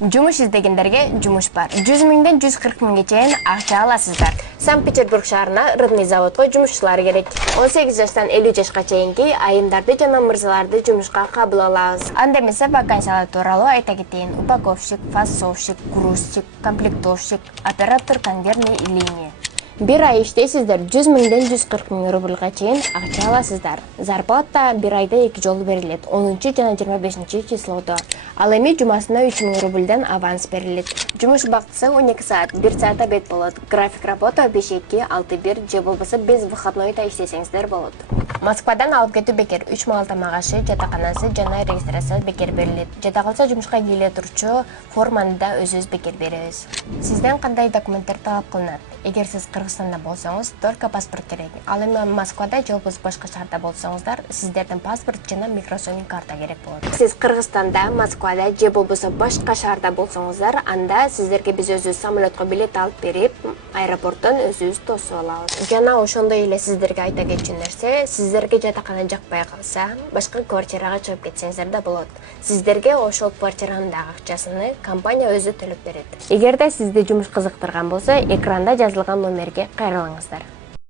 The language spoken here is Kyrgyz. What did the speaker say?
Жумуш издегендерге жумуш бар. 100 миңден 140 миңге чейин акча аласыздар. Санкт-Петербург шаарына рыбный заводко жумушчулар керек. 18 жаштан 50 жашка чейинки айымдарды жана мырзаларды жумушка кабыл алабыз. Анда эмесе вакансиялар тууралуу айта кетейин. Упаковщик, фасовщик, грузчик, комплектовщик, оператор конвейерной линии. Bir ай иштейсиздер, 100 миңден 140 миң рубльга чейин акча аласыздар. Зарплата bir айда 2 жолу берилет. 10 жана 25 числодо. Ал эми жумасына 3 миң рубльден аванс берилет. Жумуш убактысы 12 саат, 1 саат обед болот. График работа 5-2-6-1 же болбосо без выходнойда иштесеңиздер болот. Москвадан алып кетүү бекер, 3 малта магашы, жатаканасы жана регистрация бекер берилет. Жада калса жумушка келе турчу форманы да өзүбүз бекер беребиз. Сизден кандай документтер талап кылынат? Эгер сиз Кыргызстанда болсоңуз, только паспорт керек. Ал эми Москвада же болбосо башка шаарда болсоңуздар, сиздердин паспорт жана микросоминг карта керек болот. Сиз Кыргызстанда, Москвада же болбосо башка шаарда болсоңуздар, анда сиздерге биз өзүбүз самолетко билет алып берип, аэропорттон өзүбүз тосуп алабыз. Жана ошондой эле сиздерге айта кетчү нерсе, сиздерге жатакана жакпай калса, башка квартирага чыгып кетсеңиздер да болот. Сиздерге ошол квартиранын дагы акчасын компания өзү төлөп берет. Эгерде сизди жумуш кызыктырган болсо, экранда жазылган номерге кайрылыңыздар.